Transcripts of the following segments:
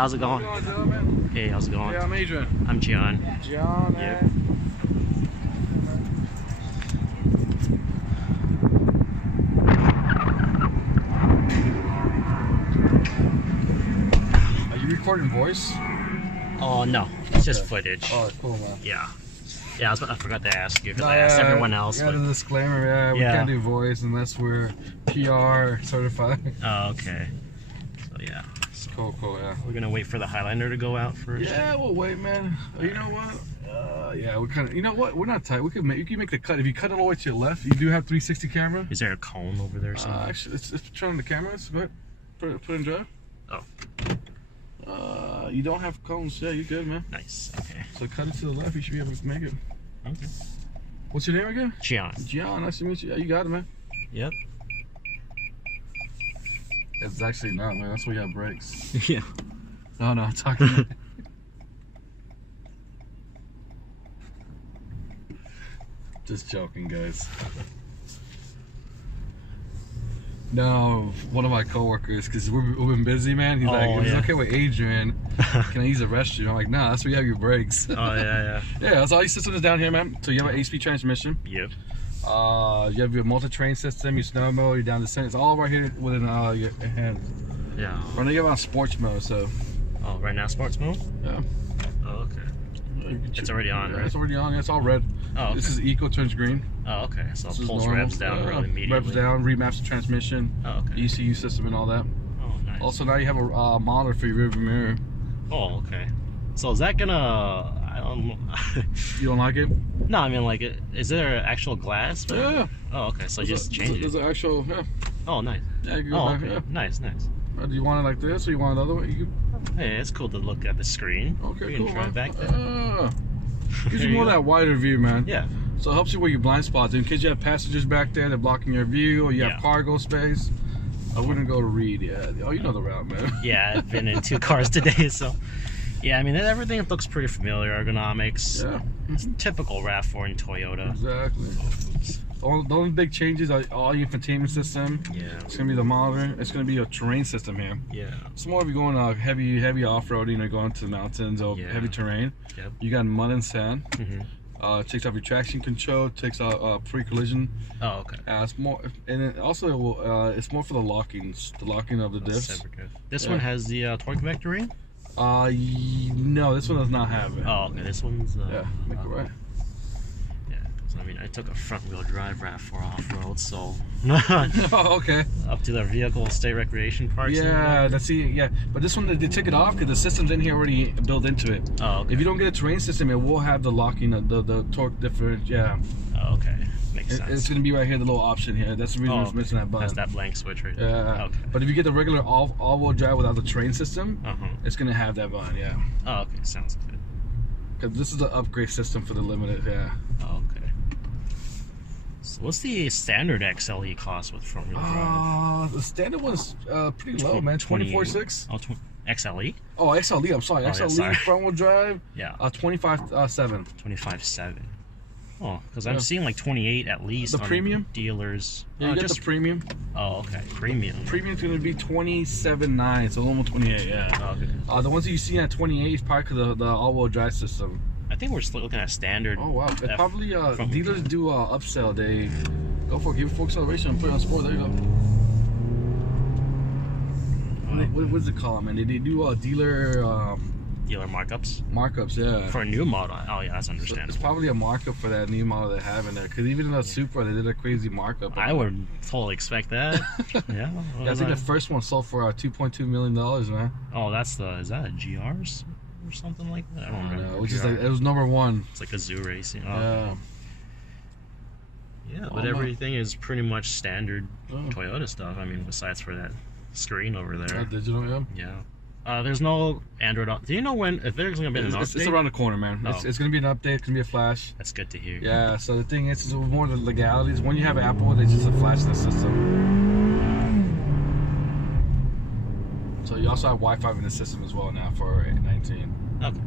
how's it going? How's it going, Joe, man? Hey, how's it going? Yeah, I'm Adrian. I'm John. John, Yep. Are you recording voice? Oh no, it's just footage. Oh, cool, man. Yeah. Yeah, I forgot to ask you because I asked everyone else. Yeah, But... the disclaimer, we can't do voice unless we're PR certified. Oh, okay. So yeah. So Cool, yeah. we're gonna wait for the Highlander to go out first. Yeah, we'll wait, man. You know what? Yeah, we kind of. You know what? We're not tight. We can make the cut. If you cut it all the way to your left, you do have 360 camera. Is there a cone over there or something? Actually, it's turn on the cameras. Go ahead. Put in drive. Oh. You don't have cones. Yeah, you're good, man. Nice. Okay. So cut it to the left. You should be able to make it. Okay. What's your name again? Gian. Gian, nice to meet you. Yeah, you got it, man. Yep. It's actually not, man. That's why you have brakes. Yeah. No, I'm talking. Just joking, guys. No, one of my coworkers, because we've been busy, man. He's like, it's okay with Adrian. Can I use the restroom? I'm like, nah, that's where you have your brakes. Oh, yeah. Yeah, so all your systems is down here, man. So you have an 8-speed transmission. Yep. You have your multi-train system, your snow mode, your down descent. It's all right here within your hands. Yeah. Right now you have on sports mode, so. Oh, right now sports mode? Yeah. Oh, okay. It's already on, right? It's already on. It's all red. Oh, okay. This is eco, turns green. Oh, okay. So This is pulse normal. revs down really immediately. Revs down, remaps the transmission, Oh, okay. ECU system and all that. Oh, nice. Also now you have a monitor for your rearview mirror. Oh, okay. So is that gonna? I don't know. You don't like it? No, I mean like, is there actual glass? Yeah. Oh, okay. So just change it. There's an actual, yeah. Oh, nice. Yeah, you can go Oh, back, okay. yeah. Nice. Do you want it like this or you want it the other way? You can... Hey, it's cool to look at the screen. Okay, you cool, can try man. back there. Gives you you more go. that wider view, man. Yeah. So it helps you where your blind spots. In case you have passengers back there, they're blocking your view, or you have cargo space. I wouldn't go to Reed. Yeah. Oh, you know the route, man. Yeah, I've been in 2 cars today, so yeah. I mean, everything looks pretty familiar. Ergonomics. Yeah. It's typical RAV4 and Toyota. Exactly. The only big changes are all your infotainment system. Yeah. It's gonna be the monitor. It's gonna be a terrain system here. Yeah. It's more if you're going heavy off-roading or going to the mountains or heavy terrain. Yep. You got mud and sand. Mm-hmm. It takes off your traction control. Takes out pre-collision. Oh, okay. It's more, and it also it's more for the locking of the diffs. This one has the torque vectoring. No, this one does not have it. Oh, okay. This one's yeah, make it right. Yeah, so I mean, I took a front-wheel drive RAV4 off-road, so Oh, okay. up to the vehicle state recreation parts. Yeah, but this one they took it off because the system's in here already built into it. Oh, okay. If you don't get a terrain system, it will have the locking, the torque difference. Yeah. Oh, okay. Makes sense. It's gonna be right here, the little option here. That's the reason it's missing that button. That's that blank switch right there. Yeah. Okay. But if you get the regular all-wheel drive without the terrain system, it's gonna have that button. Yeah. Oh, okay. Sounds good. Because this is the upgrade system for the limited. Yeah. Oh, okay. So what's the standard XLE cost with front-wheel drive? The standard one's pretty low, man. 24.6. Oh, XLE? Oh, XLE. I'm sorry. XLE front-wheel drive. Yeah. 25.7. 25.7. Oh, because I'm seeing like 28 at least. The on premium dealers. Yeah, you got the premium. Oh, okay. Premium. Premium's gonna be 27.9. So almost 28. Yeah. Oh, okay. The ones that you see at 28 is probably because of the all-wheel drive system. I think we're still looking at standard. Oh wow. It probably dealers do upsell. They go for it. Give it full acceleration and put it on sport. There you go. What's it called, man? They do dealer dealer markups. Markups, yeah. For a new model. Oh yeah, that's understandable. So it's probably a markup for that new model they have in there. Because even in the Supra, they did a crazy markup. I would totally expect that. Yeah. I think the first one sold for $2.2 million, man. Oh, is that a GRs or something like that? I don't remember. Which is like, it was #1. It's like a zoo racing. Oh. Yeah. Yeah, but everything is pretty much standard Toyota stuff. I mean, besides for that screen over there. Digital, yeah. Yeah. There's no Android. Do you know if there's gonna be an update? It's around the corner, man. Oh. It's gonna be an update. It's gonna be a flash. That's good to hear. Yeah. So the thing is more the legalities. When you have Apple, it's just a flash in the system. So you also have Wi-Fi in the system as well now for 19. Okay.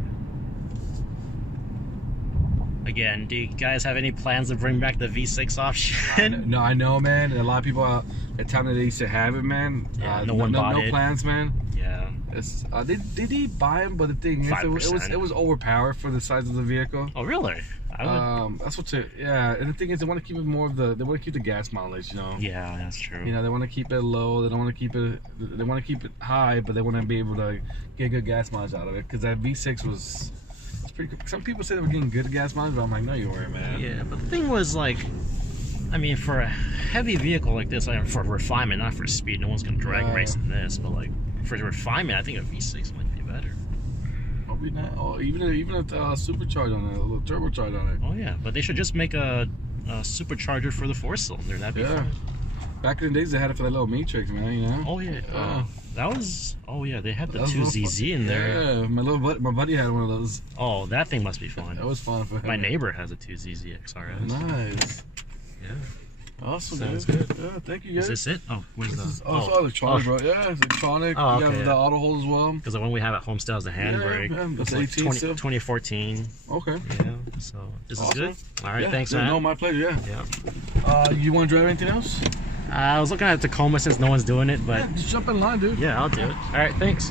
Again, do you guys have any plans to bring back the V6 option? No, I know, man. A lot of people at the time that they used to have it, man. Yeah, no one bought it. No plans, man. Yeah. It's they did buy them, but the thing is, it was overpowered for the size of the vehicle. Oh really? That's what's it. Yeah, and the thing is, they want to keep it more of the. They want to keep the gas mileage, you know. Yeah, that's true. You know, they want to keep it low. They don't want to keep it. They want to keep it high, but they want to be able to get good gas mileage out of it. Because that V6 was. It's pretty good. Some people say they were getting good gas mileage, but I'm like, no, you weren't, man. Yeah, but the thing was like, I mean, for a heavy vehicle like this, like for refinement, not for speed. No one's gonna drag race in this, but like for refinement, I think a V6 might be better. Oh, even a supercharge on it, a little turbocharge on it. Oh yeah, but they should just make a supercharger for the 4-cylinder. That'd be fun. Back in the days, they had it for that little Matrix, man. You know. Oh yeah. That was. Oh yeah, they had the 2ZZ in there. Yeah, my buddy had one of those. Oh, that thing must be fun. That was fun for him. My neighbor has a 2ZZ XRS. Nice. Yeah. Awesome, sounds dude. good. Yeah, thank you guys. Is this it? Oh, where's the? It's electronic, bro. Yeah, it's electronic. Oh, okay, you have the auto hold as well. Because the one we have at home still has the handbrake. Yeah, it's like 2014. Okay. Yeah. So this is good. All right. Thanks, man. No, my pleasure. Yeah. You want to drive anything else? I was looking at Tacoma since no one's doing it, but just jump in line, dude. Yeah, I'll do it. All right. Thanks.